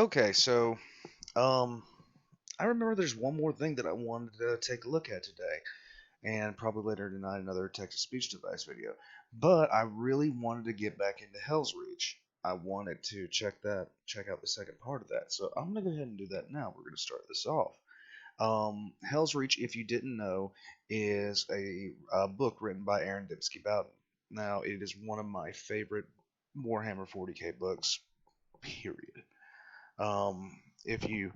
Okay, so um, I remember there's one more thing that I wanted to take a look at today, and probably later tonight another text-to-speech device video. But I really wanted to get back into Helsreach. I wanted to check out the second part of that. So I'm gonna go ahead and do that now. We're gonna start this off. Helsreach, if you didn't know, is a book written by Aaron Dembsk-Bowden. Now, it is one of my favorite Warhammer 40k books. Period. If you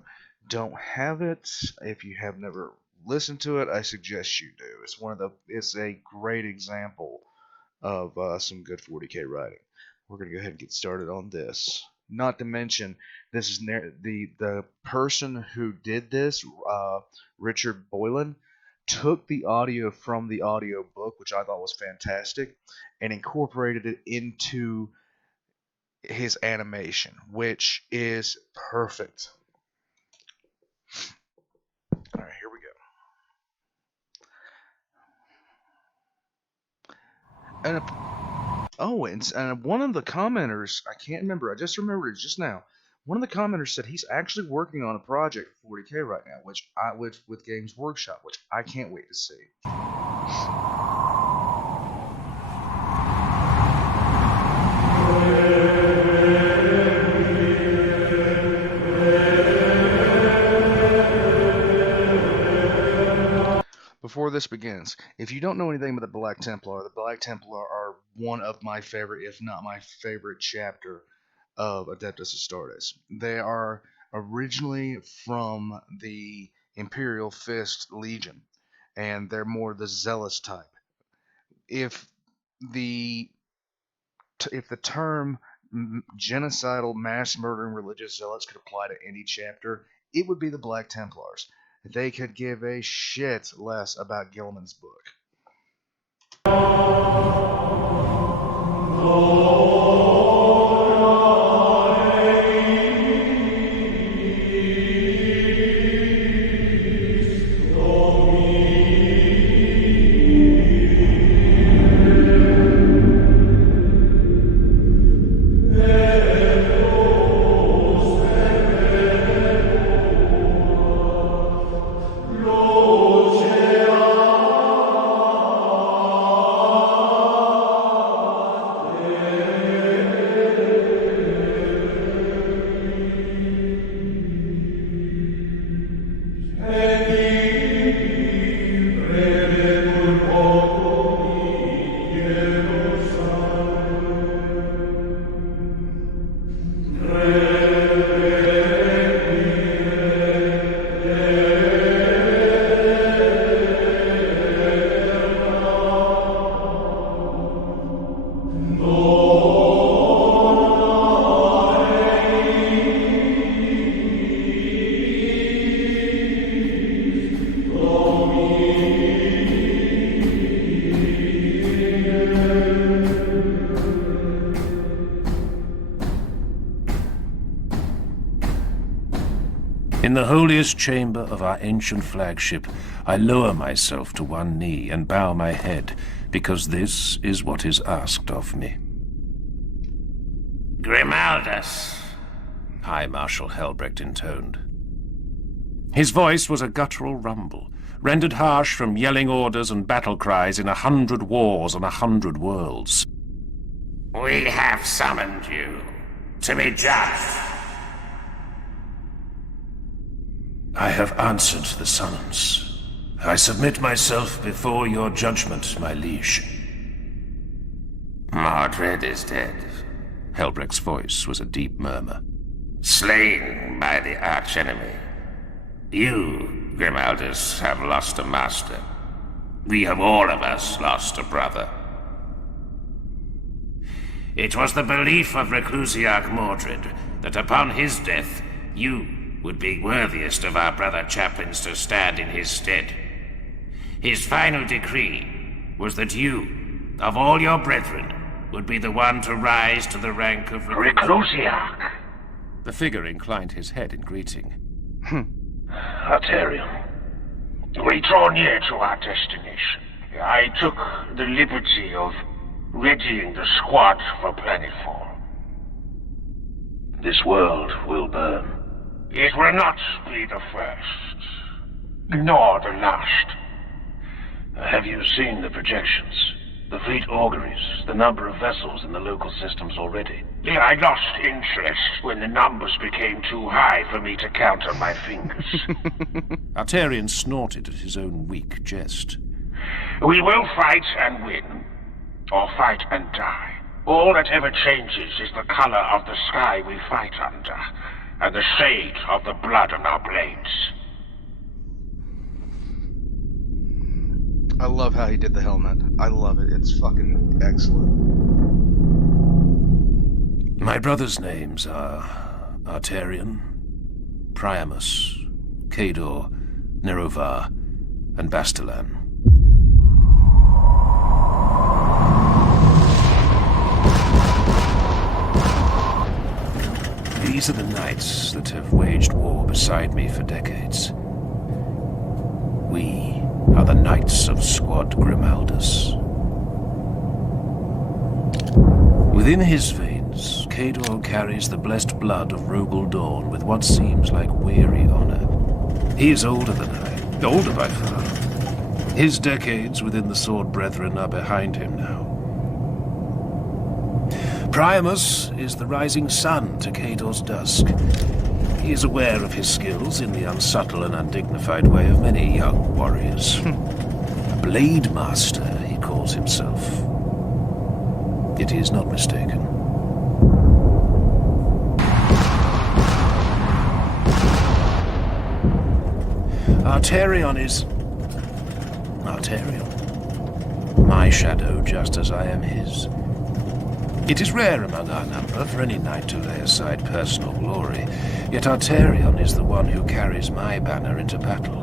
don't have it, if you have never listened to it, I suggest you do. It's a great example of some good 40k writing. We're gonna go ahead and get started on this. Not to mention, this is the person who did this, Richard Boylan, took the audio from the audio book, which I thought was fantastic, and incorporated it into his animation, which is perfect. All right, here we go. And one of the commenters, I can't remember, I just remembered it just now. One of the commenters said he's actually working on a project for 40k right now, with Games Workshop, which I can't wait to see. Before this begins, if you don't know anything about the Black Templar are one of my favorite, if not my favorite chapter of Adeptus Astartes. They are originally from the Imperial Fist Legion, and they're more the zealous type. If the term genocidal, mass murdering religious zealots could apply to any chapter, it would be the Black Templars. They could give a shit less about Gilman's book. In the holiest chamber of our ancient flagship, I lower myself to one knee and bow my head, because this is what is asked of me. Grimaldus, High Marshal Helbrecht intoned. His voice was a guttural rumble, rendered harsh from yelling orders and battle cries in 100 wars on 100 worlds. we have summoned you to be judged. I have answered the summons. I submit myself before your judgment, my liege. Mordred is dead. Helbrecht's voice was a deep murmur. Slain by the archenemy. You, Grimaldus, have lost a master. We have all of us lost a brother. It was the belief of Reclusiarch Mordred that upon his death, you would be worthiest of our brother chaplains to stand in his stead. His final decree was that you, of all your brethren, would be the one to rise to the rank of Reclusiarch. The figure inclined his head in greeting. Arterion, we draw near to our destination. I took the liberty of readying the squad for planetfall. This world will burn. It will not be the first, nor the last. Have you seen the projections? The fleet auguries, the number of vessels in the local systems already? I lost interest when the numbers became too high for me to count on my fingers. Arterian snorted at his own weak jest. We will fight and win, or fight and die. All that ever changes is the color of the sky we fight under, and the shade of the blood on our blades. I love how he did the helmet. I love it. It's fucking excellent. My brothers' names are Arterian, Priamus, Cador, Nerovar, and Bastilan. These are the knights that have waged war beside me for decades. We are the Knights of Squad Grimaldus. Within his veins, Cador carries the blessed blood of Rogel Dawn with what seems like weary honor. He is older than I, older by far. His decades within the Sword Brethren are behind him now. Priamus is the rising sun to Cador's dusk. He is aware of his skills in the unsubtle and undignified way of many young warriors. A blade master, he calls himself. Yet he is not mistaken. Arterion is... Arterion. My shadow, just as I am his. It is rare among our number for any knight to lay aside personal glory, yet Arterion is the one who carries my banner into battle.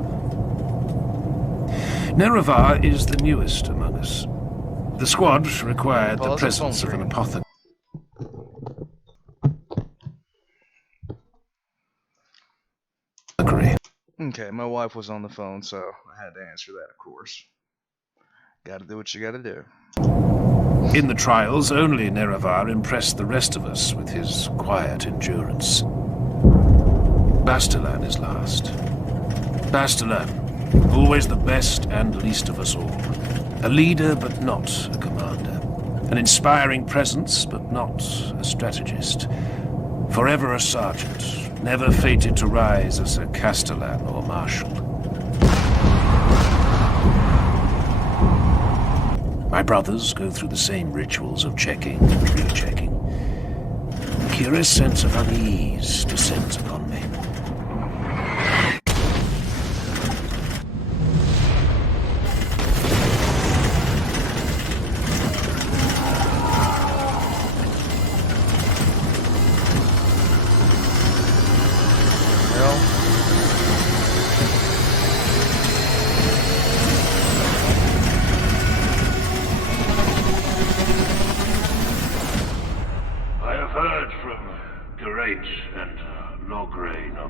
Nerovar is the newest among us. The squad required the presence of an apothecary. Okay, my wife was on the phone, so I had to answer that, of course. Gotta do what you gotta do. In the trials, only Nerovar impressed the rest of us with his quiet endurance. Bastilan is last. Bastilan, always the best and least of us all. A leader, but not a commander. An inspiring presence, but not a strategist. Forever a sergeant, never fated to rise as a castellan or marshal. My brothers go through the same rituals of checking and rechecking. A curious sense of unease descends upon me.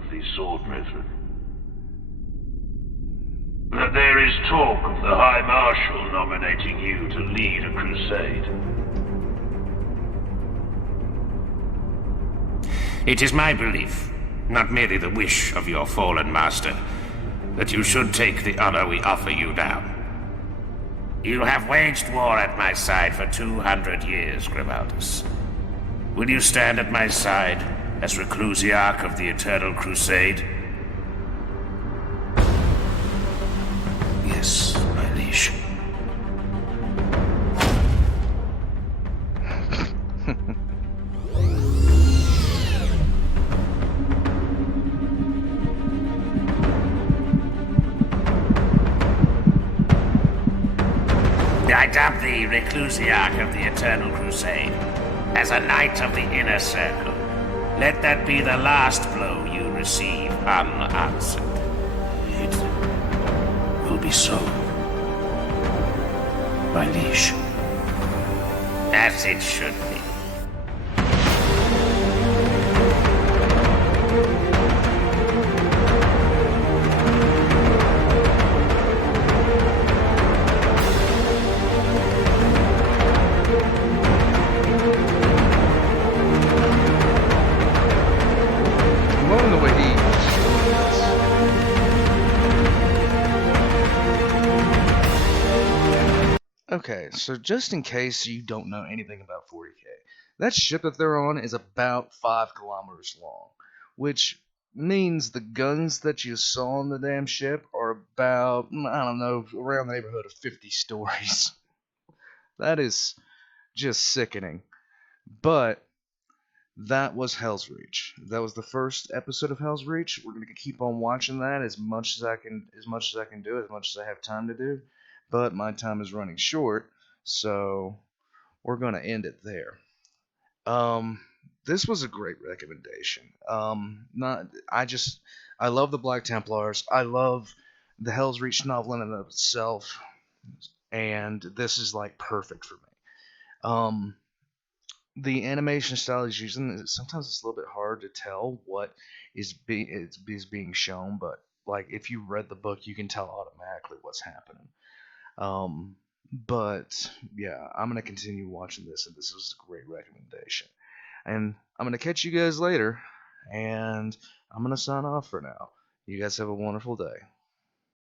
The Sword Brethren. That there is talk of the High Marshal nominating you to lead a crusade. It is my belief, not merely the wish of your fallen master, that you should take the honor we offer you now. You have waged war at my side for 200 years, Grimaldus. Will you stand at my side as Reclusiarch of the Eternal Crusade? Yes, my liege. I dub thee Reclusiarch of the Eternal Crusade, as a knight of the Inner Circle. Let that be the last blow you receive unanswered. It will be so, my liege. As it should be. I'm loving the way he Okay, so just in case you don't know anything about 40K, that ship that they're on is about 5 kilometers long, which means the guns that you saw on the damn ship are about, I don't know, around the neighborhood of 50 stories. That is just sickening. But that was Helsreach. That was the first episode of Helsreach. We're gonna keep on watching that as much as I can do, as much as I have time to do. But my time is running short, so we're gonna end it there. Um, this was a great recommendation. Not I love the Black Templars. I love the Helsreach novel in and of itself, and this is like perfect for me. Um, the animation style he's using, sometimes it's a little bit hard to tell what is being shown, but like if you read the book, you can tell automatically what's happening. But yeah, I'm gonna continue watching this, and this was a great recommendation. And I'm gonna catch you guys later, and I'm gonna sign off for now. You guys have a wonderful day.